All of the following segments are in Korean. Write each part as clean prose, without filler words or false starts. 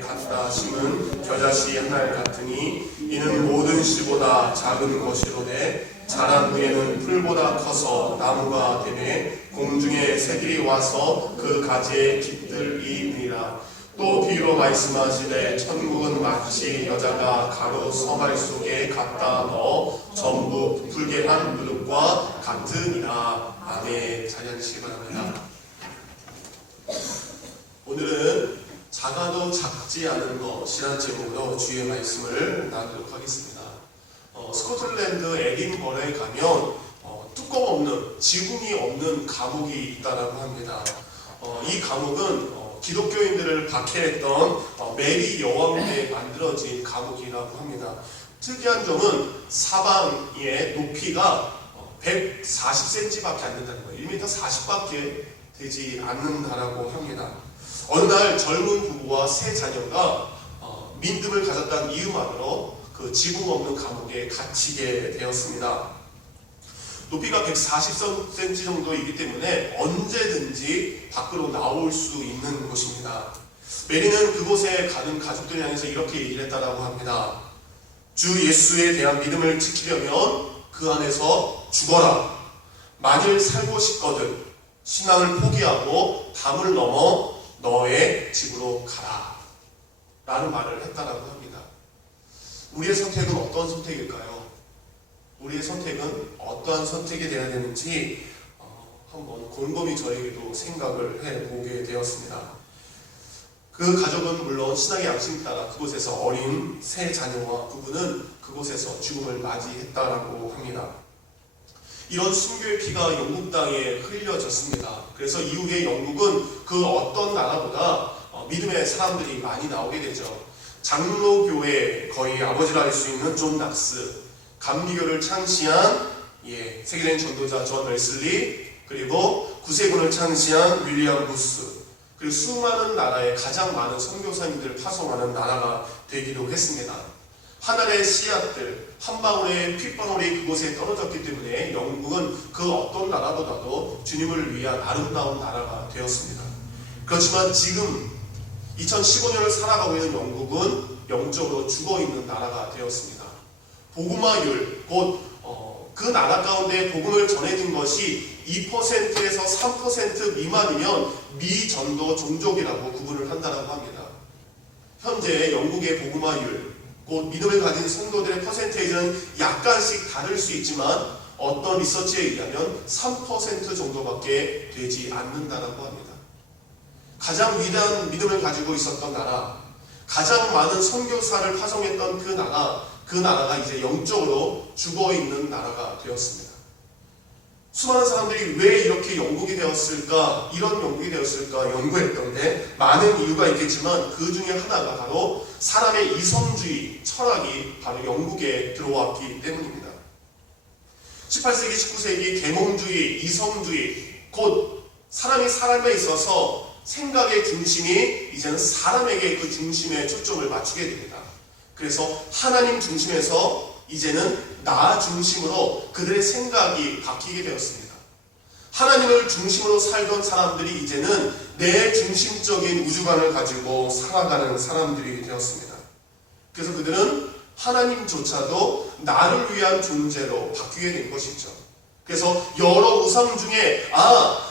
갖다 심은 겨자씨 하나를 같으니 이는 모든 씨보다 작은 것이로되 자란 후에는 풀보다 커서 나무가 되매 공중의 새들이 와서 그 가지에 깃들이니라. 또 비유로 말씀하시되 천국은 마치 여자가 가루 서말 속에 갖다 넣어 전부 부풀게 한 누룩과 같으니라. 아멘. 자리 앉으시기 바랍니다. 오늘은 작아도 작지 않은 것이라는 제목으로 주의 말씀을 나누도록 하겠습니다. 스코틀랜드 에딘버러에 가면 뚜껑 없는, 지붕이 없는 감옥이 있다라고 합니다. 이 감옥은 기독교인들을 박해했던 메리 여왕에 만들어진 감옥이라고 합니다. 특이한 점은 사방의 높이가 140cm밖에 안 된다는 거예요. 1m 40밖에 되지 않는다라고 합니다. 어느 날 젊은 부부와 세 자녀가 민듭을 가졌다는 이유만으로 그 지붕 없는 감옥에 갇히게 되었습니다. 높이가 140cm 정도이기 때문에 언제든지 밖으로 나올 수 있는 곳입니다. 메리는 그곳에 가는 가족들을 향해서 이렇게 얘기를 했다고 합니다. 주 예수에 대한 믿음을 지키려면 그 안에서 죽어라. 만일 살고 싶거든 신앙을 포기하고 담을 넘어 너의 집으로 가라 라는 말을 했다라고 합니다. 우리의 선택은 어떤 선택일까요? 우리의 선택은 어떠한 선택이 되어야 되는지 한번 곰곰이 저에게도 생각을 해보게 되었습니다. 그 가족은 물론 신앙의 양심에 따라 그곳에서 어린 세 자녀와 부부는 그곳에서 죽음을 맞이했다라고 합니다. 이런 순교의 피가 영국 땅에 흘려졌습니다. 그래서 이후에 영국은 그 어떤 나라보다 믿음의 사람들이 많이 나오게 되죠. 장로교의 거의 아버지라 할 수 있는 존 낙스, 감리교를 창시한 세계적인 전도자 존 웨슬리, 그리고 구세군을 창시한 윌리엄 부스, 그리고 수많은 나라의 가장 많은 선교사님들을 파송하는 나라가 되기도 했습니다. 하늘의 씨앗들, 한 방울의 핏방울이 그곳에 떨어졌기 때문에 영국은 그 어떤 나라보다도 주님을 위한 아름다운 나라가 되었습니다. 그렇지만 지금 2015년을 살아가고 있는 영국은 영적으로 죽어있는 나라가 되었습니다. 복음화율, 곧 그 나라 가운데 복음을 전해진 것이 2%에서 3% 미만이면 미전도 종족이라고 구분을 한다고 합니다. 현재 영국의 복음화율, 곧 믿음을 가진 성도들의 퍼센테이지는 약간씩 다를 수 있지만 어떤 리서치에 의하면 3% 정도밖에 되지 않는다고 합니다. 가장 위대한 믿음을 가지고 있었던 나라, 가장 많은 선교사를 파송했던 그 나라가 이제 영적으로 죽어있는 나라가 되었습니다. 수많은 사람들이 왜 이렇게 영국이 되었을까, 이런 영국이 되었을까 연구했던데 많은 이유가 있겠지만 그 중에 하나가 바로 사람의 이성주의 철학이 바로 영국에 들어왔기 때문입니다. 18세기, 19세기 계몽주의, 이성주의, 곧 사람이 사람에 있어서 생각의 중심이 이제는 사람에게 그 중심에 초점을 맞추게 됩니다. 그래서 하나님 중심에서 이제는 나 중심으로 그들의 생각이 바뀌게 되었습니다. 하나님을 중심으로 살던 사람들이 이제는 내 중심적인 우주관을 가지고 살아가는 사람들이 되었습니다. 그래서 그들은 하나님조차도 나를 위한 존재로 바뀌게 된 것이죠. 그래서 여러 우상 중에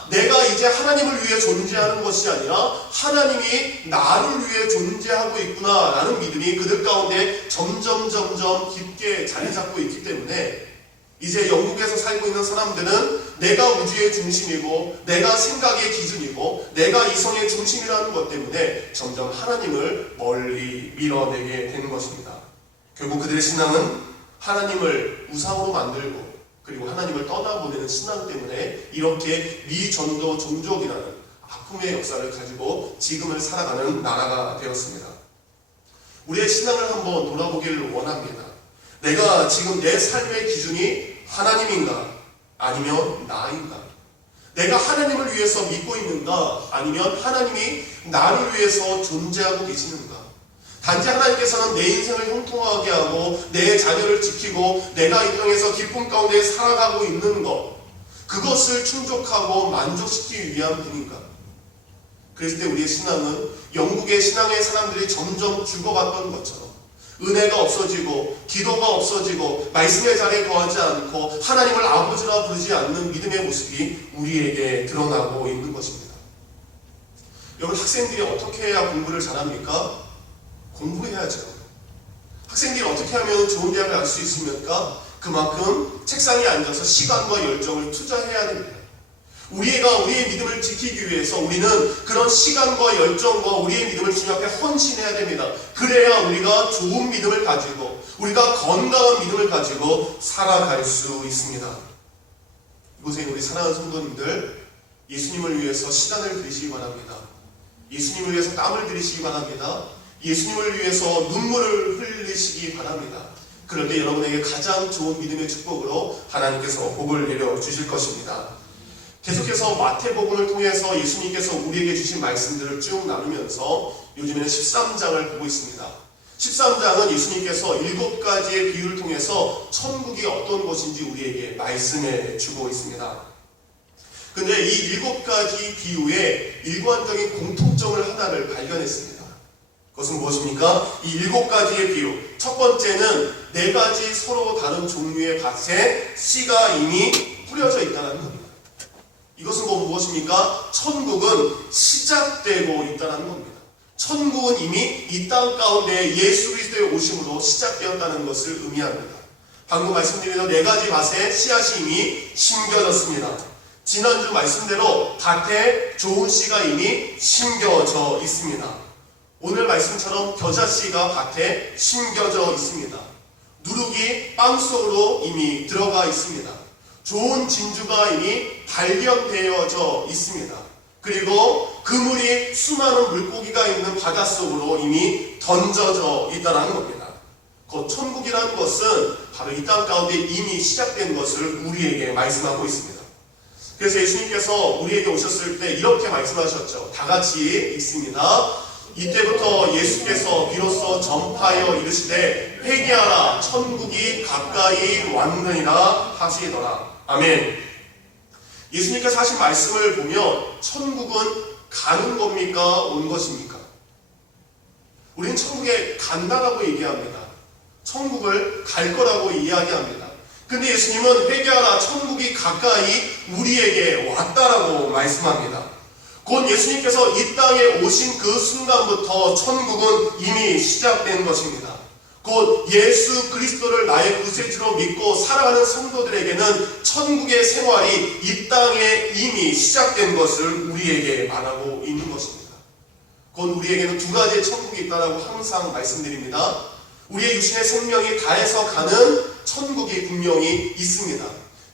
내가 이제 하나님을 위해 존재하는 것이 아니라 하나님이 나를 위해 존재하고 있구나 라는 믿음이 그들 가운데 점점 깊게 자리 잡고 있기 때문에 이제 영국에서 살고 있는 사람들은 내가 우주의 중심이고 내가 생각의 기준이고 내가 이성의 중심이라는 것 때문에 점점 하나님을 멀리 밀어내게 되는 것입니다. 결국 그들의 신앙은 하나님을 우상으로 만들고 그리고 하나님을 떠나보내는 신앙 때문에 이렇게 미전도 종족이라는 아픔의 역사를 가지고 지금을 살아가는 나라가 되었습니다. 우리의 신앙을 한번 돌아보기를 원합니다. 내가 지금 내 삶의 기준이 하나님인가 아니면 나인가? 내가 하나님을 위해서 믿고 있는가 아니면 하나님이 나를 위해서 존재하고 계시는가? 단지 하나님께서는 내 인생을 형통하게 하고 내 자녀를 지키고 내가 이 땅에서 기쁨 가운데 살아가고 있는 것, 그것을 충족하고 만족시키기 위한 분인가? 그랬을 때 우리의 신앙은 영국의 신앙의 사람들이 점점 죽어갔던 것처럼 은혜가 없어지고 기도가 없어지고 말씀의 자리에 거하지 않고 하나님을 아버지라 부르지 않는 믿음의 모습이 우리에게 드러나고 있는 것입니다. 여러분, 학생들이 어떻게 해야 공부를 잘합니까? 공부해야죠. 학생들이 어떻게 하면 좋은 대학을 갈 수 있습니까? 그만큼 책상에 앉아서 시간과 열정을 투자해야 됩니다. 우리가 우리의 믿음을 지키기 위해서 우리는 그런 시간과 열정과 우리의 믿음을 주님 앞에 헌신해야 됩니다. 그래야 우리가 좋은 믿음을 가지고 우리가 건강한 믿음을 가지고 살아갈 수 있습니다. 이곳에 우리 사랑하는 성도님들, 예수님을 위해서 시간을 들이시기 바랍니다. 예수님을 위해서 땀을 들이시기 바랍니다. 예수님을 위해서 눈물을 흘리시기 바랍니다. 그럴 때 여러분에게 가장 좋은 믿음의 축복으로 하나님께서 복을 내려주실 것입니다. 계속해서 마태복음을 통해서 예수님께서 우리에게 주신 말씀들을 쭉 나누면서 요즘에는 13장을 보고 있습니다. 13장은 예수님께서 7가지의 비유를 통해서 천국이 어떤 곳인지 우리에게 말씀해 주고 있습니다. 근데 이 7가지 비유에 일관적인 공통점을 하나를 발견했습니다. 그것은 무엇입니까? 이 7가지의 비유. 첫 번째는 4가지 서로 다른 종류의 밭에 씨가 이미 뿌려져 있다는 겁니다. 이것은 무엇입니까? 천국은 시작되고 있다는 겁니다. 천국은 이미 이 땅 가운데 예수 그리스도의 오심으로 시작되었다는 것을 의미합니다. 방금 말씀드린 4가지 밭에 씨앗이 이미 심겨졌습니다. 지난주 말씀대로 밭에 좋은 씨가 이미 심겨져 있습니다. 오늘 말씀처럼 겨자씨가 밭에 심겨져 있습니다. 누룩이 빵 속으로 이미 들어가 있습니다. 좋은 진주가 이미 발견되어져 있습니다. 그리고 그물이 수많은 물고기가 있는 바닷속으로 이미 던져져 있다는 겁니다. 그 천국이라는 것은 바로 이 땅 가운데 이미 시작된 것을 우리에게 말씀하고 있습니다. 그래서 예수님께서 우리에게 오셨을 때 이렇게 말씀하셨죠. 다 같이 읽습니다. 이때부터 예수께서 비로소 전파하여 이르시되 회개하라, 천국이 가까이 왔느니라 하시더라. 아멘. 예수님께서 하신 말씀을 보면 천국은 가는 겁니까? 온 것입니까? 우리는 천국에 간다라고 얘기합니다. 천국을 갈 거라고 이야기합니다. 근데 예수님은 회개하라, 천국이 가까이 우리에게 왔다라고 말씀합니다. 곧 예수님께서 이 땅에 오신 그 순간부터 천국은 이미 시작된 것입니다. 곧 예수 그리스도를 나의 구세주로 믿고 살아가는 성도들에게는 천국의 생활이 이 땅에 이미 시작된 것을 우리에게 말하고 있는 것입니다. 곧 우리에게는 2가지의 천국이 있다고 항상 말씀드립니다. 우리의 유신의 생명이 다해서 가는 천국이 분명히 있습니다.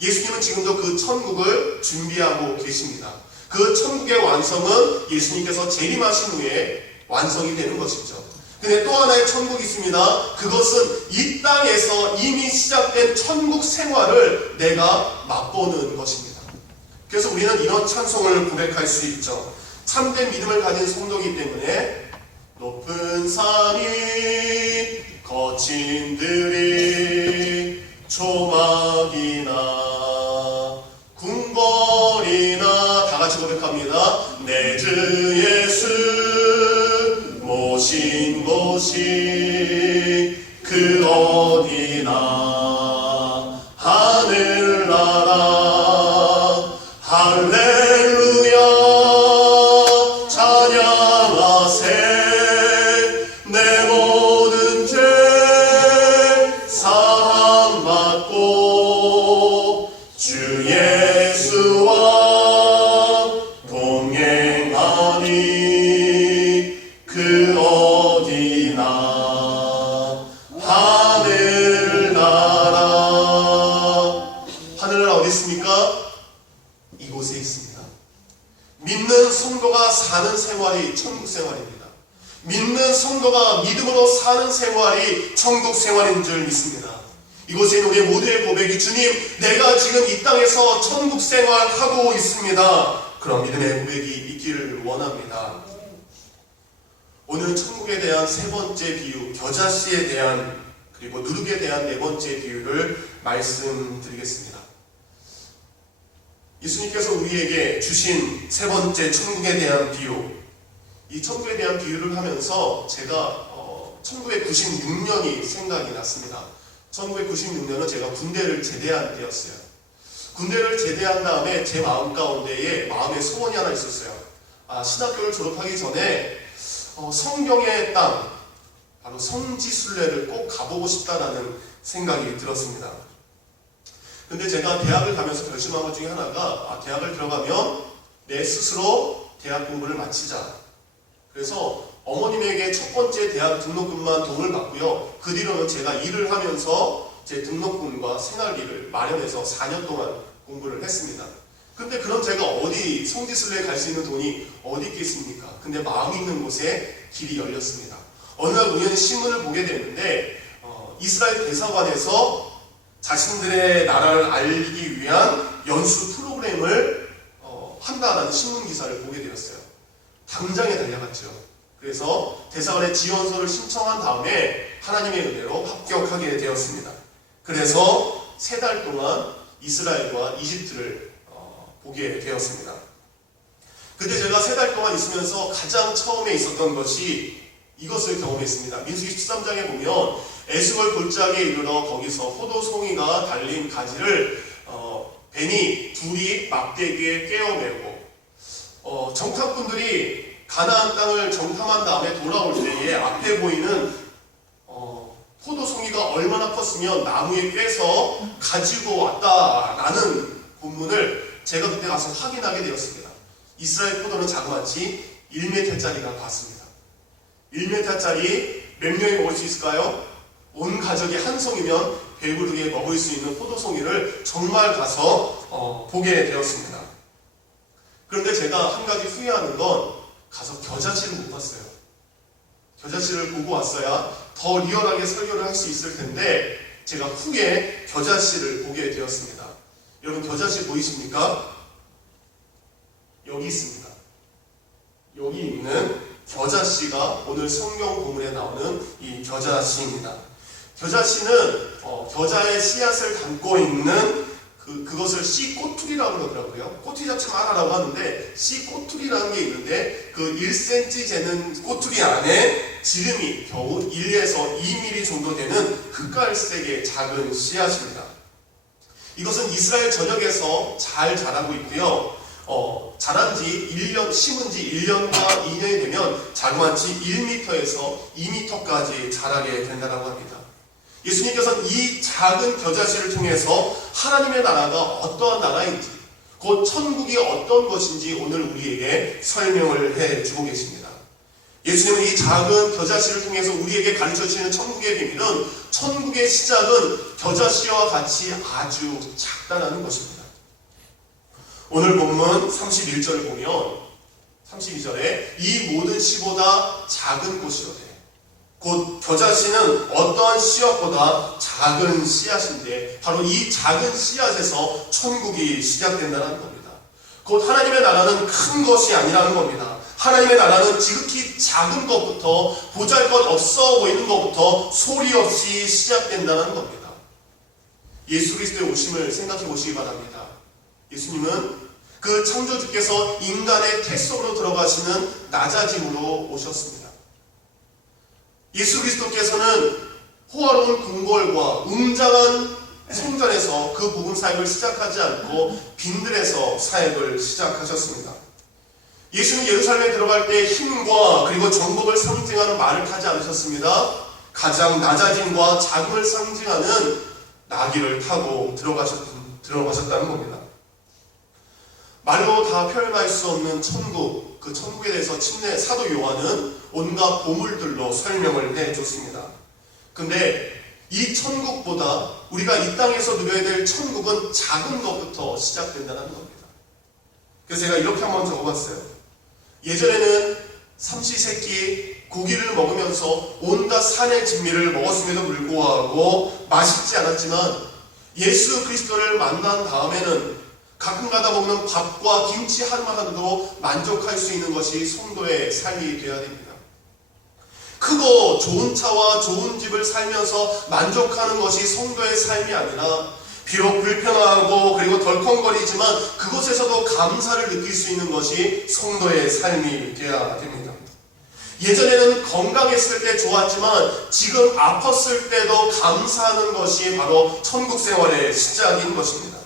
예수님은 지금도 그 천국을 준비하고 계십니다. 그 천국의 완성은 예수님께서 재림하신 후에 완성이 되는 것이죠. 근데 또 하나의 천국이 있습니다. 그것은 이 땅에서 이미 시작된 천국 생활을 내가 맛보는 것입니다. 그래서 우리는 이런 찬송을 고백할 수 있죠. 참된 믿음을 가진 성도이기 때문에 높은 산이 거친 들이 조막이나 궁궐이나 다 같이 고백합니다. 내 주 예수 모신 곳이 그 어디나 하늘나라 할렐루야 찬양하세 내 모든 죄 사함받고 주 예수와 동행하니 그 어디나 하늘나라. 하늘나라 어디 있습니까? 이곳에 있습니다. 믿는 성도가 사는 생활이 천국 생활입니다. 믿는 성도가 믿음으로 사는 생활이 천국 생활인 줄 믿습니다. 이곳에 있는 우리 모두의 고백이 주님, 내가 지금 이 땅에서 천국 생활하고 있습니다. 그런 믿음의 고백이 있기를 원합니다. 오늘은 천국에 대한 3번째 비유, 겨자씨에 대한 그리고 누룩에 대한 4번째 비유를 말씀드리겠습니다. 예수님께서 우리에게 주신 3번째 천국에 대한 비유, 이 천국에 대한 비유를 하면서 제가 1996년이 생각이 났습니다. 1996년은 제가 군대를 제대한 때였어요. 군대를 제대한 다음에 제 마음 가운데에 마음의 소원이 하나 있었어요. 신학교를 졸업하기 전에 성경의 땅, 바로 성지순례를 꼭 가보고 싶다라는 생각이 들었습니다. 근데 제가 대학을 가면서 결심한 것 중에 하나가 대학을 들어가면 내 스스로 대학 공부를 마치자. 그래서 어머님에게 첫 번째 대학 등록금만 도움을 받고요. 그 뒤로는 제가 일을 하면서 제 등록금과 생활비를 마련해서 4년 동안 공부를 했습니다. 근데 그럼 제가 어디 성지순례에 갈 수 있는 돈이 어디 있겠습니까? 근데 마음 있는 곳에 길이 열렸습니다. 어느 날 우연히 신문을 보게 됐는데 이스라엘 대사관에서 자신들의 나라를 알리기 위한 연수 프로그램을 한다라는 신문 기사를 보게 되었어요. 당장에 달려갔죠. 그래서 대사관에 지원서를 신청한 다음에 하나님의 은혜로 합격하게 되었습니다. 그래서 3달 동안 이스라엘과 이집트를 보게 되었습니다. 근데 제가 3달 동안 있으면서 가장 처음에 있었던 것이 이것을 경험했습니다. 민수기 13장에 보면 에스골 골짜기에 이르러 거기서 포도송이가 달린 가지를 뱀이 둘이 막대기에 깨어내고 정탐꾼들이 가나안 땅을 정탐한 다음에 돌아올 때에 앞에 보이는 포도송이가 얼마나 컸으면 나무에 꿰서 가지고 왔다라는 본문을 제가 그때 가서 확인하게 되었습니다. 이스라엘 포도는 자그마치 1m짜리가 같습니다. 1m짜리 몇 명이 먹을 수 있을까요? 온 가족이 한 송이면 배부르게 먹을 수 있는 포도송이를 정말 가서 보게 되었습니다. 그런데 제가 한 가지 후회하는 건 가서 겨자씨를 못 봤어요. 겨자씨를 보고 왔어야 더 리얼하게 설교를 할 수 있을 텐데 제가 후에 겨자씨를 보게 되었습니다. 여러분 겨자씨 보이십니까? 여기 있습니다. 여기 있는 겨자씨가 오늘 성경 본문에 나오는 이 겨자씨입니다. 겨자씨는 겨자의 씨앗을 담고 있는 그것을 씨 꼬투리라고 그러더라고요. 꼬투리 자체만하라고 하는데 씨 꼬투리라는 게 있는데 그 1cm 되는 꼬투리 안에 지름이 겨우 1에서 2mm 정도 되는 흑갈색의 작은 씨앗입니다. 이것은 이스라엘 전역에서 잘 자라고 있고요. 자란 지 1년, 심은 지 1년과 2년이 되면 자그마치 1m에서 2m까지 자라게 된다고 합니다. 예수님께서는 이 작은 겨자씨를 통해서 하나님의 나라가 어떠한 나라인지, 곧 천국이 어떤 것인지 오늘 우리에게 설명을 해주고 계십니다. 예수님은 이 작은 겨자씨를 통해서 우리에게 가르쳐주시는 천국의 비밀은 천국의 시작은 겨자씨와 같이 아주 작다라는 것입니다. 오늘 본문 31절을 보면 32절에 이 모든 씨보다 작은 꽃이로되 곧 겨자씨는 어떠한 씨앗보다 작은 씨앗인데 바로 이 작은 씨앗에서 천국이 시작된다는 겁니다. 곧 하나님의 나라는 큰 것이 아니라는 겁니다. 하나님의 나라는 지극히 작은 것부터 보잘것없어 보이는 것부터 소리 없이 시작된다는 겁니다. 예수 그리스도의 오심을 생각해 보시기 바랍니다. 예수님은 그 창조주께서 인간의 태 속으로 들어가시는 낮아짐으로 오셨습니다. 예수 그리스도께서는 호화로운 궁궐과 웅장한 성전에서 그 복음 사역을 시작하지 않고 빈들에서 사역을 시작하셨습니다. 예수는 예루살렘에 들어갈 때 힘과 그리고 정복을 상징하는 말을 타지 않으셨습니다. 가장 낮아짐과 작음을 상징하는 나귀를 타고 들어가셨다는 겁니다. 말로 다 표현할 수 없는 천국, 그 천국에 대해서 사도 요한은 온갖 보물들로 설명을 해줬습니다. 근데 이 천국보다 우리가 이 땅에서 누려야 될 천국은 작은 것부터 시작된다는 겁니다. 그래서 제가 이렇게 한번 적어봤어요. 예전에는 삼시세끼 고기를 먹으면서 온갖 산의 진미를 먹었음에도 불구하고 맛있지 않았지만 예수 그리스도를 만난 다음에는 가끔 가다 보면 밥과 김치 하나만으로도 만족할 수 있는 것이 성도의 삶이 되어야 됩니다. 크고 좋은 차와 좋은 집을 살면서 만족하는 것이 성도의 삶이 아니라 비록 불편하고 그리고 덜컹거리지만 그곳에서도 감사를 느낄 수 있는 것이 성도의 삶이 되어야 됩니다. 예전에는 건강했을 때 좋았지만 지금 아팠을 때도 감사하는 것이 바로 천국 생활의 시작인 것입니다.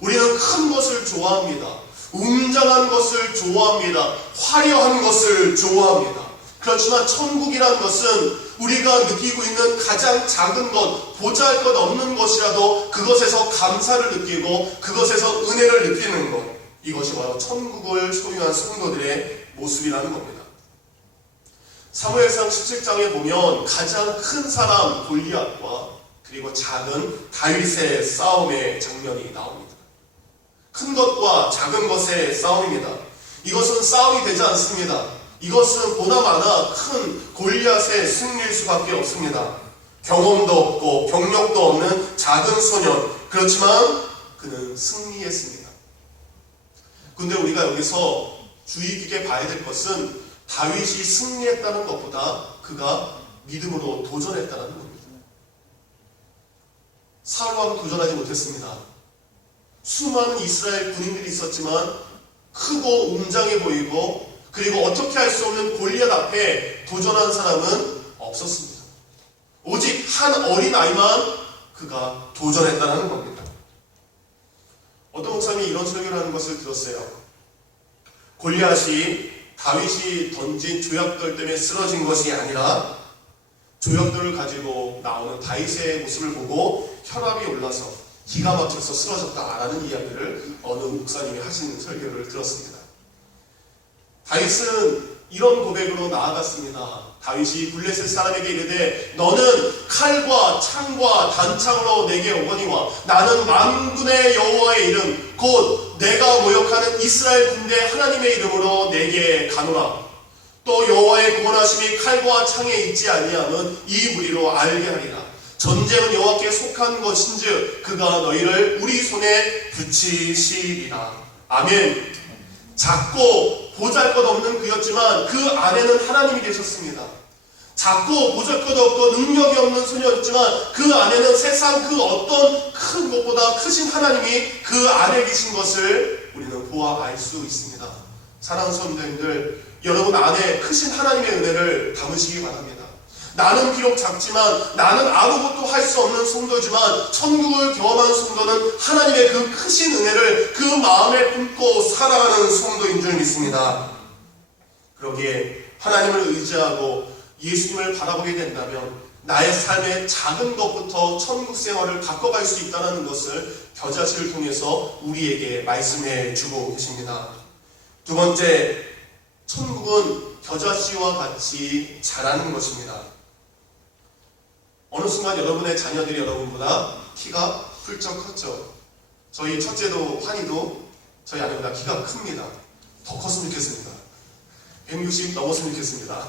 우리는 큰 것을 좋아합니다. 웅장한 것을 좋아합니다. 화려한 것을 좋아합니다. 그렇지만 천국이란 것은 우리가 느끼고 있는 가장 작은 것, 보잘것없는 것이라도 그것에서 감사를 느끼고 그것에서 은혜를 느끼는 것, 이것이 바로 천국을 소유한 성도들의 모습이라는 겁니다. 사무엘상 17장에 보면 가장 큰 사람 골리앗과 그리고 작은 다윗의 싸움의 장면이 나옵니다. 큰 것과 작은 것의 싸움입니다. 이것은 싸움이 되지 않습니다. 이것은 보나마나 큰 골리앗의 승리일 수밖에 없습니다. 경험도 없고 경력도 없는 작은 소년, 그렇지만 그는 승리했습니다. 근데 우리가 여기서 주의 깊게 봐야 될 것은 다윗이 승리했다는 것보다 그가 믿음으로 도전했다는 겁니다. 사울왕은 도전하지 못했습니다. 수많은 이스라엘 군인들이 있었지만 크고 웅장해 보이고 그리고 어떻게 할 수 없는 골리앗 앞에 도전한 사람은 없었습니다. 오직 한 어린아이만 그가 도전했다는 겁니다. 어떤 목사님이 이런 설교를 하는 것을 들었어요. 골리앗이 다윗이 던진 조약돌 때문에 쓰러진 것이 아니라 조약돌을 가지고 나오는 다윗의 모습을 보고 혈압이 올라서 기가 막혀서 쓰러졌다라는 이야기를 어느 목사님이 하시는 설교를 들었습니다. 다윗은 이런 고백으로 나아갔습니다. 다윗이 블레셋 사람에게 이르되 너는 칼과 창과 단창으로 내게 오거니와 나는 만군의 여호와의 이름 곧 내가 모욕하는 이스라엘 군대 하나님의 이름으로 내게 가노라. 또 여호와의 구원하심이 칼과 창에 있지 아니함은 이 무리로 알게 하리라. 전쟁은 여호와께 속한 것인즉 그가 너희를 우리 손에 붙이시리라. 아멘. 작고 보잘것없는 그였지만 그 안에는 하나님이 계셨습니다. 작고 보잘것없고 능력이 없는 소녀였지만 그 안에는 세상 그 어떤 큰 것보다 크신 하나님이 그 안에 계신 것을 우리는 보아 알 수 있습니다. 사랑하는 성도님들, 여러분 안에 크신 하나님의 은혜를 담으시기 바랍니다. 나는 비록 작지만 나는 아무것도 할 수 없는 성도지만 천국을 경험한 성도는 하나님의 그 크신 은혜를 그 마음에 품고 살아가는 성도인 줄 믿습니다. 그러기에 하나님을 의지하고 예수님을 바라보게 된다면 나의 삶의 작은 것부터 천국 생활을 바꿔갈 수 있다는 것을 겨자씨를 통해서 우리에게 말씀해 주고 계십니다. 두 번째, 천국은 겨자씨와 같이 자라는 것입니다. 어느 순간 여러분의 자녀들이 여러분보다 키가 훌쩍 컸죠. 저희 첫째도 환희도 저희 아내보다 키가 큽니다. 더 컸으면 좋겠습니다. 160 넘었으면 좋겠습니다.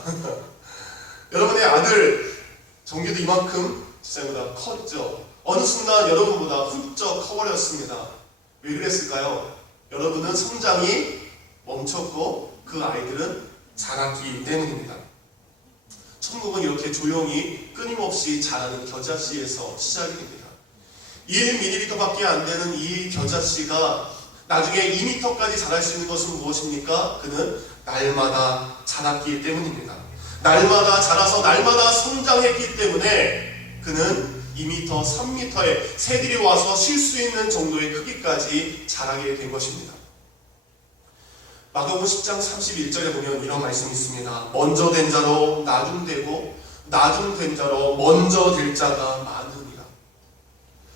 여러분의 아들 정규도 이만큼 세상보다 컸죠. 어느 순간 여러분보다 훌쩍 커버렸습니다. 왜 그랬을까요? 여러분은 성장이 멈췄고 그 아이들은 자랐기 때문입니다. 천국은 이렇게 조용히 끊임없이 자라는 겨자씨에서 시작이 됩니다. 1mm밖에 안 되는 이 겨자씨가 나중에 2m까지 자랄 수 있는 것은 무엇입니까? 그는 날마다 자랐기 때문입니다. 날마다 자라서 날마다 성장했기 때문에 그는 2m, 3m의 새들이 와서 쉴 수 있는 정도의 크기까지 자라게 된 것입니다. 마가복음 10장 31절에 보면 이런 말씀이 있습니다. 먼저 된 자로 나중되고 나중된 자로 먼저 될 자가 많으니라.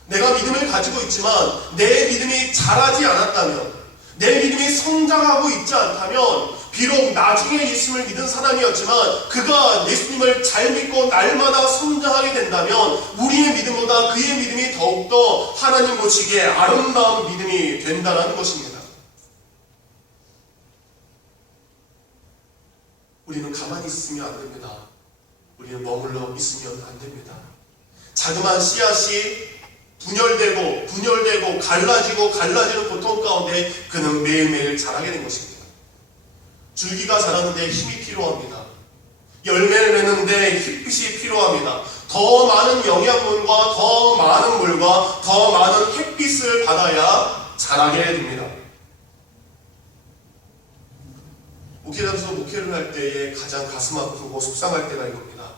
내가 믿음을 가지고 있지만 내 믿음이 자라지 않았다면, 내 믿음이 성장하고 있지 않다면, 비록 나중에 예수님을 믿은 사람이었지만 그가 예수님을 잘 믿고 날마다 성장하게 된다면 우리의 믿음보다 그의 믿음이 더욱더 하나님 보시기에 아름다운 믿음이 된다는 것입니다. 우리는 가만히 있으면 안 됩니다. 우리는 머물러 있으면 안 됩니다. 자그마한 씨앗이 분열되고 갈라지는 고통 가운데 그는 매일매일 자라게 된 것입니다. 줄기가 자라는데 힘이 필요합니다. 열매를 맺는데 햇빛이 필요합니다. 더 많은 영양분과 더 많은 물과 더 많은 햇빛을 받아야 자라게 됩니다. 목회자로서 목회를 할 때에 가장 가슴 아프고 속상할 때가 이겁니다.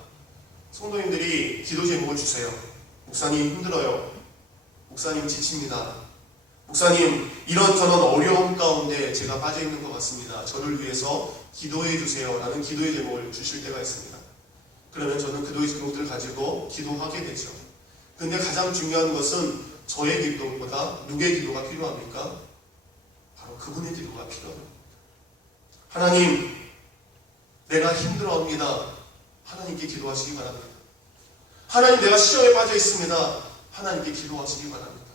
성도님들이 기도 제목을 주세요. 목사님 힘들어요. 목사님 지칩니다. 목사님 이런저런 어려움 가운데 제가 빠져 있는 것 같습니다. 저를 위해서 기도해 주세요 라는 기도의 제목을 주실 때가 있습니다. 그러면 저는 기도의 제목들을 가지고 기도하게 되죠. 근데 가장 중요한 것은 저의 기도보다 누구의 기도가 필요합니까? 바로 그분의 기도가 필요합니다. 하나님, 내가 힘들어합니다. 하나님께 기도하시기 바랍니다. 하나님, 내가 시험에 빠져 있습니다. 하나님께 기도하시기 바랍니다.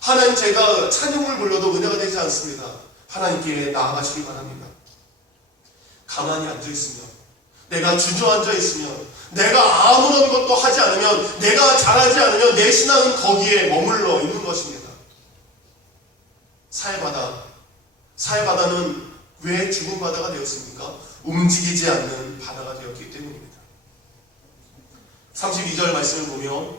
하나님, 제가 찬양을 불러도 은혜가 되지 않습니다. 하나님께 나아가시기 바랍니다. 가만히 앉아있으면, 내가 주저앉아 있으면, 내가 아무런 것도 하지 않으면, 내가 잘하지 않으면 내 신앙은 거기에 머물러 있는 것입니다. 사해바다는 왜 죽은 바다가 되었습니까? 움직이지 않는 바다가 되었기 때문입니다. 32절 말씀을 보면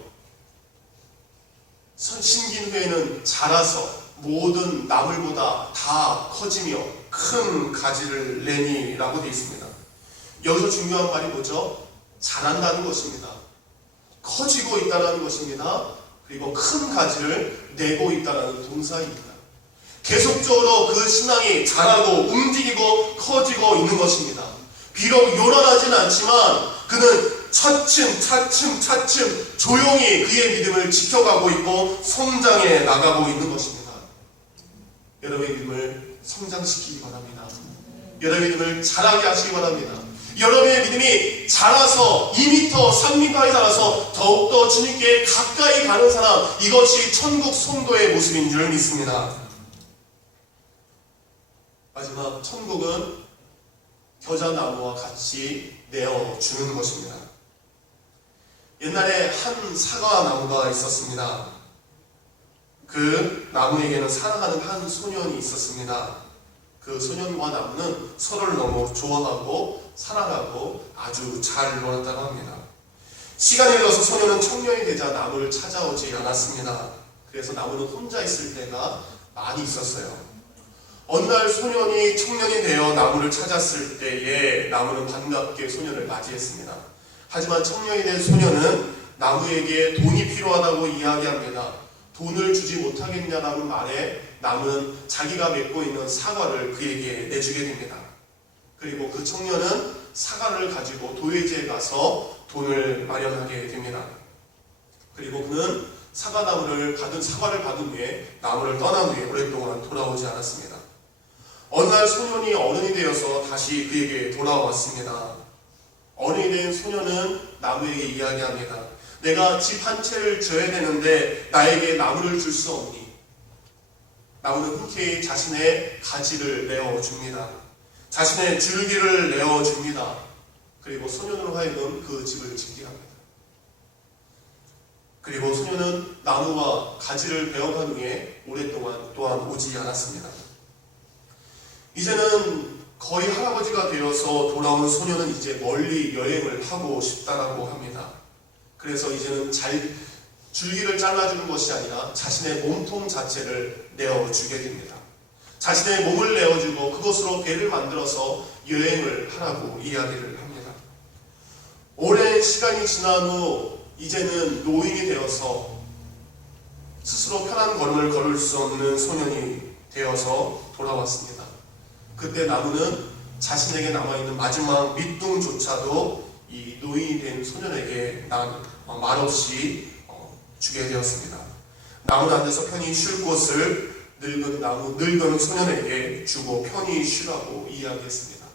신긴 후에는 자라서 모든 나물보다 다 커지며 큰 가지를 내니 라고 되어 있습니다. 여기서 중요한 말이 뭐죠? 자란다는 것입니다. 커지고 있다는 것입니다. 그리고 큰 가지를 내고 있다는 동사입니다. 계속적으로 그 신앙이 자라고 움직이고 커지고 있는 것입니다. 비록 요란하진 않지만 그는 차츰 조용히 그의 믿음을 지켜가고 있고 성장해 나가고 있는 것입니다. 여러분의 믿음을 성장시키기 바랍니다. 여러분의 믿음을 자라게 하시기 바랍니다. 여러분의 믿음이 자라서 2m, 3m에 자라서 더욱더 주님께 가까이 가는 사람, 이것이 천국 성도의 모습인 줄 믿습니다. 마지막, 천국은 겨자나무와 같이 내어주는 것입니다. 옛날에 한 사과나무가 있었습니다. 그 나무에게는 사랑하는 한 소년이 있었습니다. 그 소년과 나무는 서로를 너무 좋아하고 사랑하고 아주 잘 놀았다고 합니다. 시간이 흘러서 소년은 청년이 되자 나무를 찾아오지 않았습니다. 그래서 나무는 혼자 있을 때가 많이 있었어요. 어느 날 소년이 청년이 되어 나무를 찾았을 때에 나무는 반갑게 소년을 맞이했습니다. 하지만 청년이 된 소년은 나무에게 돈이 필요하다고 이야기합니다. 돈을 주지 못하겠냐라는 말에 나무는 자기가 맺고 있는 사과를 그에게 내주게 됩니다. 그리고 그 청년은 사과를 가지고 도회지에 가서 돈을 마련하게 됩니다. 그리고 그는 사과를 받은 후에 나무를 떠난 후에 오랫동안 돌아오지 않았습니다. 어느 날 소년이 어른이 되어서 다시 그에게 돌아왔습니다. 어른이 된 소년은 나무에게 이야기합니다. 내가 집 한 채를 져야 되는데 나에게 나무를 줄 수 없니? 나무는 흔쾌히 자신의 가지를 내어줍니다. 자신의 줄기를 내어줍니다. 그리고 소년으로 하여금 그 집을 짓게 합니다. 그리고 소년은 나무와 가지를 베어간 후에 오랫동안 또한 오지 않았습니다. 이제는 거의 할아버지가 되어서 돌아온 소년은 이제 멀리 여행을 하고 싶다라고 합니다. 그래서 이제는 줄기를 잘라주는 것이 아니라 자신의 몸통 자체를 내어주게 됩니다. 자신의 몸을 내어주고 그것으로 배를 만들어서 여행을 하라고 이야기를 합니다. 오랜 시간이 지난 후 이제는 노인이 되어서 스스로 편한 걸음을 걸을 수 없는 소년이 되어서 돌아왔습니다. 그때 나무는 자신에게 남아있는 마지막 밑둥조차도 이 노인이 된 소년에게 말없이 주게 되었습니다. 나무는 앉아서 편히 쉴 곳을 늙은 소년에게 주고 편히 쉬라고 이야기했습니다.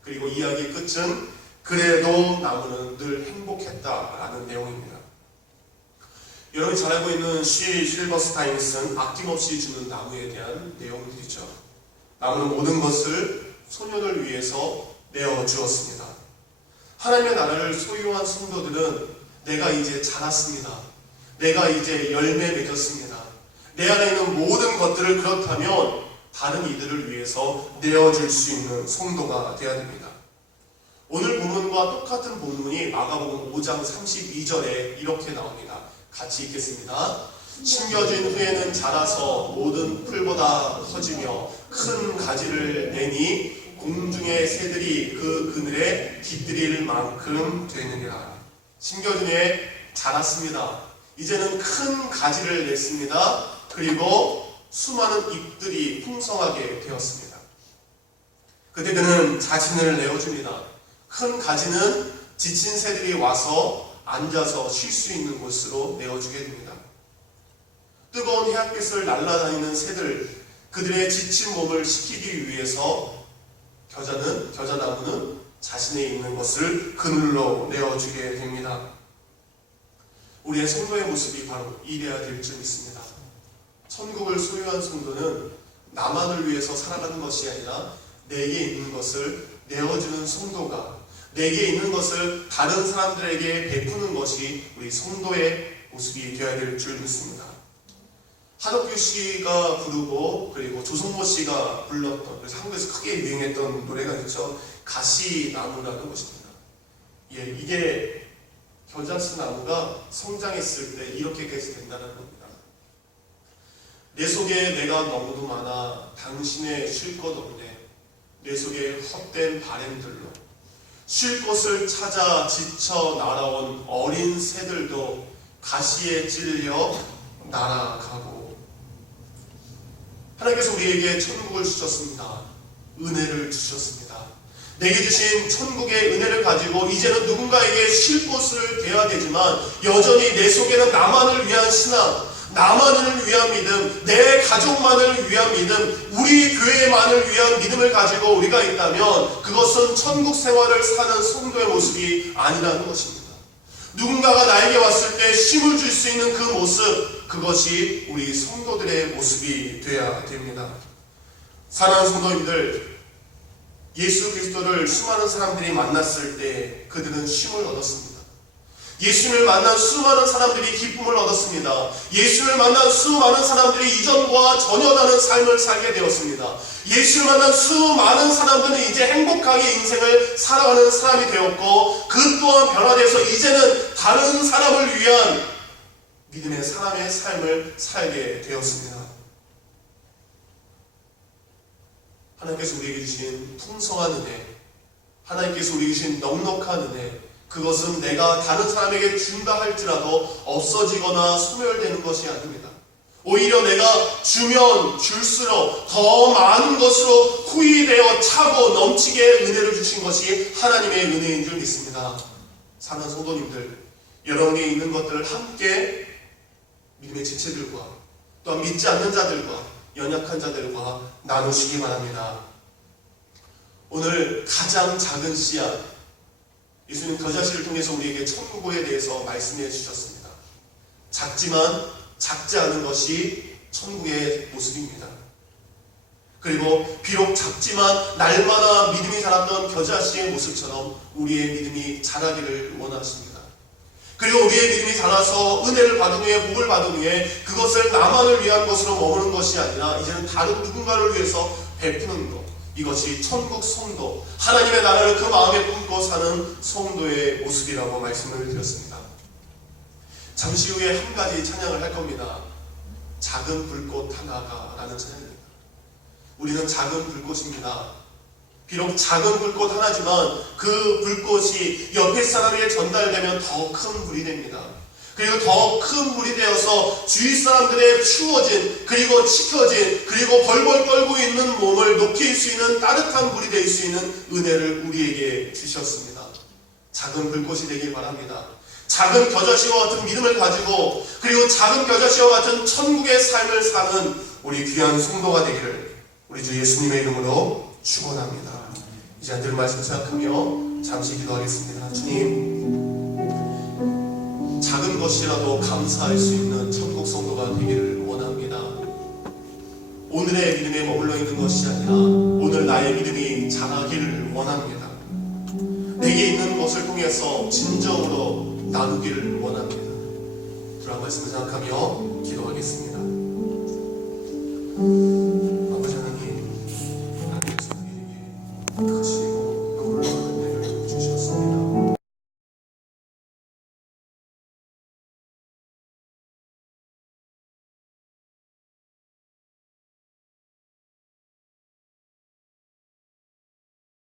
그리고 이야기의 끝은 그래도 나무는 늘 행복했다라는 내용입니다. 여러분이 잘 알고 있는 실버스타인스는 아낌없이 주는 나무에 대한 내용들이죠. 나무는 모든 것을 소년을 위해서 내어주었습니다. 하나님의 나라를 소유한 성도들은 내가 이제 자랐습니다. 내가 이제 열매 맺었습니다. 내 안에 있는 모든 것들을 그렇다면 다른 이들을 위해서 내어줄 수 있는 성도가 되어야 됩니다. 오늘 본문과 똑같은 본문이 마가복음 5장 32절에 이렇게 나옵니다. 같이 읽겠습니다. 심겨진 후에는 자라서 모든 풀보다 커지며 큰 가지를 내니 공중의 새들이 그 그늘에 깃들일 만큼 되느니라. 심겨주에 자랐습니다. 이제는 큰 가지를 냈습니다. 그리고 수많은 잎들이 풍성하게 되었습니다. 그때 그는 자신을 내어줍니다. 큰 가지는 지친 새들이 와서 앉아서 쉴 수 있는 곳으로 내어주게 됩니다. 뜨거운 햇빛을 날아다니는 새들, 그들의 지친 몸을 식히기 위해서 겨자나무는 자신에 있는 것을 그늘로 내어주게 됩니다. 우리의 성도의 모습이 바로 이래야 될 줄 믿습니다. 천국을 소유한 성도는 나만을 위해서 살아가는 것이 아니라 내게 있는 것을 내어주는 성도가, 내게 있는 것을 다른 사람들에게 베푸는 것이 우리 성도의 모습이 되어야 될 줄 믿습니다. 한옥규 씨가 부르고 그리고 조성모 씨가 불렀던, 그래서 한국에서 크게 유행했던 노래가 있죠. 가시나무라는 것입니다. 이게 겨자씨 나무가 성장했을 때 이렇게까지 된다는 겁니다. 내 속에 내가 너무도 많아 당신의 쉴 것 없네. 내 속에 헛된 바램들로 쉴 곳을 찾아 지쳐 날아온 어린 새들도 가시에 찔려 날아가고, 하나님께서 우리에게 천국을 주셨습니다. 은혜를 주셨습니다. 내게 주신 천국의 은혜를 가지고 이제는 누군가에게 쉴 곳을 돼야 되지만 여전히 내 속에는 나만을 위한 신앙, 나만을 위한 믿음, 내 가족만을 위한 믿음, 우리 교회만을 위한 믿음을 가지고 우리가 있다면 그것은 천국 생활을 사는 성도의 모습이 아니라는 것입니다. 누군가가 나에게 왔을 때 쉼을 줄 수 있는 그 모습, 그것이 우리 성도들의 모습이 되어야 됩니다. 사랑하는 성도님들, 예수 그리스도를 수많은 사람들이 만났을 때 그들은 쉼을 얻었습니다. 예수를 만난 수많은 사람들이 기쁨을 얻었습니다. 예수를 만난 수많은 사람들이 이전과 전혀 다른 삶을 살게 되었습니다. 예수를 만난 수많은 사람들은 이제 행복하게 인생을 살아가는 사람이 되었고, 그 또한 변화돼서 이제는 다른 사람을 위한 믿음의 사람의 삶을 살게 되었습니다. 하나님께서 우리에게 주신 풍성한 은혜, 하나님께서 우리에게 주신 넉넉한 은혜, 그것은 내가 다른 사람에게 준다 할지라도 없어지거나 소멸되는 것이 아닙니다. 오히려 내가 주면 줄수록 더 많은 것으로 후히되어 차고 넘치게 은혜를 주신 것이 하나님의 은혜인 줄 믿습니다. 사랑하는 성도님들, 여러분이 있는 것들을 함께 믿음의 지체들과 또한 믿지 않는 자들과 연약한 자들과 나누시기 바랍니다. 오늘 가장 작은 씨앗, 예수님 겨자씨를 통해서 우리에게 천국에 대해서 말씀해 주셨습니다. 작지만 작지 않은 것이 천국의 모습입니다. 그리고 비록 작지만 날마다 믿음이 자랐던 겨자씨의 모습처럼 우리의 믿음이 자라기를 원하십니다. 그리고 우리의 믿음이 자라서 은혜를 받은 후에, 복을 받은 후에 그것을 나만을 위한 것으로 머무는 것이 아니라 이제는 다른 누군가를 위해서 베푸는 것, 이것이 천국 성도, 하나님의 나라를 그 마음에 품고 사는 성도의 모습이라고 말씀을 드렸습니다. 잠시 후에 한 가지 찬양을 할 겁니다. 작은 불꽃 하나가 라는 찬양입니다. 우리는 작은 불꽃입니다. 비록 작은 불꽃 하나지만 그 불꽃이 옆에 사람에게 전달되면 더 큰 불이 됩니다. 그리고 더 큰 불이 되어서 주위 사람들의 추워진, 그리고 식혀진, 그리고 벌벌 떨고 있는 몸을 녹일 수 있는 따뜻한 불이 될 수 있는 은혜를 우리에게 주셨습니다. 작은 불꽃이 되길 바랍니다. 작은 겨자씨와 같은 믿음을 가지고, 그리고 작은 겨자씨와 같은 천국의 삶을 사는 우리 귀한 성도가 되기를 우리 주 예수님의 이름으로 축원합니다. 이제 늘 말씀 생각하며 잠시 기도하겠습니다. 주님, 작은 것이라도 감사할 수 있는 천국 성도가 되기를 원합니다. 오늘의 믿음에 머물러 있는 것이 아니라 오늘 나의 믿음이 자라기를 원합니다. 내게 있는 것을 통해서 진정으로 나누기를 원합니다. 주의 말씀을 생각하며 기도하겠습니다.